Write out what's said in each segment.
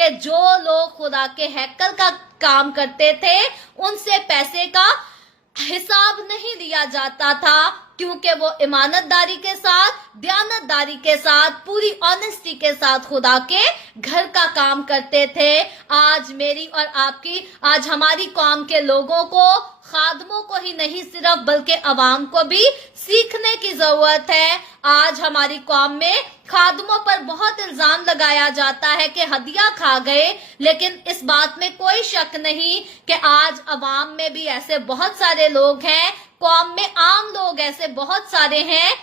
کہ जो लोग खुदा के हैकल का काम करते थे उनसे पैसे का हिसाब नहीं लिया जाता था, क्योंकि वो ईमानदारी के साथ, दयानतदारी के साथ, पूरी ऑनेस्टी के साथ खुदा के घर का काम करते थे। आज मेरी और आपकी, आज हमारी कौम के लोगों को, खादमों को ही नहीं सिर्फ बल्कि अवाम को भी सीखने की जरूरत है। आज हमारी कौम में खादमों पर बहुत इल्जाम लगाया जाता है कि हदिया खा गए, लेकिन इस बात में कोई शक नहीं कि आज अवाम में भी ऐसे बहुत सारे लोग हैं, कौम में आम लोग ऐसे बहुत सारे हैं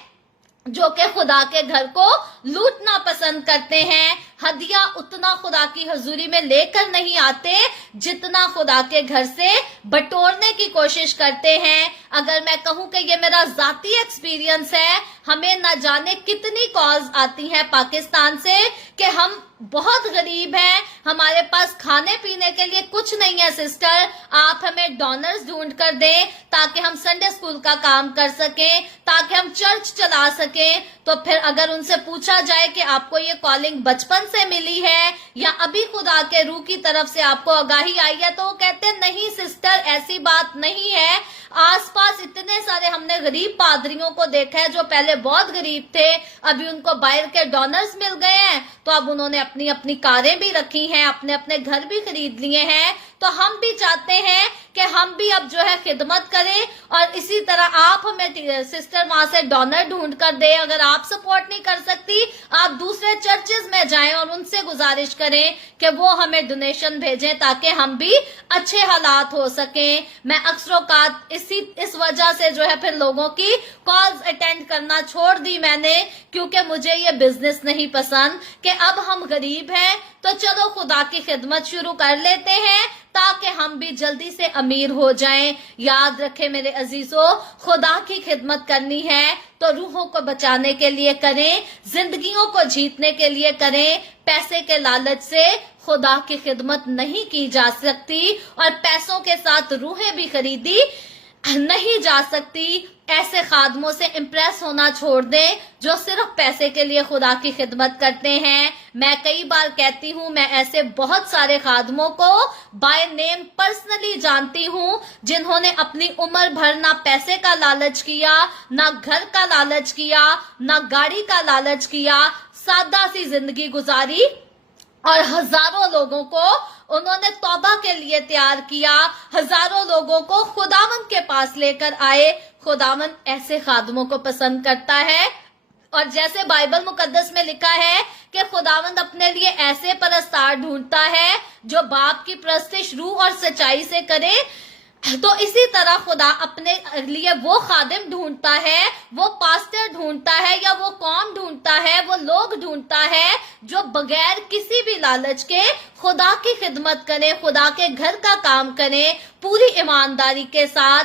जो कि खुदा के घर को लूटना पसंद करते हैं। हदिया उतना खुदा की हजूरी में लेकर नहीं आते जितना खुदा के घर से बटोरने की कोशिश करते हैं। अगर मैं कहूं कि ये मेरा जाती एक्सपीरियंस है, हमें न जाने कितनी कॉल्स आती हैं पाकिस्तान से कि हम बहुत गरीब हैं, हमारे पास खाने पीने के लिए कुछ नहीं है सिस्टर, आप हमें डोनर्स ढूंढ कर दें ताकि हम संडे स्कूल का काम कर सकें, ताकि हम चर्च चला सकें। तो फिर अगर उनसे पूछा जाए कि आपको ये कॉलिंग बचपन से मिली है या अभी खुदा के रूह की तरफ से आपको आगाही आई है, तो वो कहते हैं नहीं सिस्टर, ऐसी बात नहीं है। आसपास इतने सारे हमने गरीब पादरियों को देखा है जो पहले बहुत गरीब थे, अभी उनको बाहर के डोनर्स मिल गए हैं, तो अब उन्होंने अपनी अपनी कारें भी रखी हैं, अपने अपने घर भी खरीद लिए हैं। तो हम भी चाहते हैं कि हम भी अब जो है खिदमत करें, और इसी तरह आप हमें सिस्टर वहां से डोनर ढूंढ कर दे। अगर आप सपोर्ट नहीं कर सकती, आप दूसरे चर्चेज में जाएं और उनसे गुजारिश करें कि वो हमें डोनेशन भेजें ताकि हम भी अच्छे हालात हो सकें। मैं अक्सरोकात इस वजह से जो है फिर लोगों की कॉल्स अटेंड करना छोड़ दी मैंने, क्योंकि मुझे ये बिजनेस नहीं पसंद कि अब हम गरीब हैं तो चलो खुदा की खिदमत शुरू कर लेते हैं ताकि हम भी जल्दी से अमीर हो जाएं। याद रखें मेरे अजीजों, खुदा की खिदमत करनी है तो रूहों को बचाने के लिए करें, जिंदगियों को जीतने के लिए करें। पैसे के लालच से खुदा की खिदमत नहीं की जा सकती और पैसों के साथ रूहें भी खरीदी नहीं जा सकती। ऐसे खादमों से इम्प्रेस होना छोड़ दें जो सिर्फ पैसे के लिए खुदा की खिदमत करते हैं। मैं कई बार कहती हूँ, मैं ऐसे बहुत सारे खादमों को बाय नेम पर्सनली जानती हूँ जिन्होंने अपनी उम्र भर ना पैसे का लालच किया, ना घर का लालच किया, ना गाड़ी का लालच किया, सादा सी जिंदगी गुजारी और हजारों लोगों को उन्होंने तौबा के लिए तैयार किया, हजारों लोगों को खुदावंद के पास लेकर आए। खुदावंद ऐसे खादमों को पसंद करता है, और जैसे बाइबल मुकद्दस में लिखा है कि खुदावंद अपने लिए ऐसे परस्तार ढूंढता है जो बाप की परस्तिश रूह और सच्चाई से करे, तो इसी तरह खुदा अपने लिए वो खादिम ढूंढता है, वो पास्टर ढूंढता है, या वो कौम ढूंढता है, वो लोग ढूंढता है जो बगैर किसी भी लालच के खुदा की खिदमत करें, खुदा के घर का काम करें, पूरी ईमानदारी के साथ।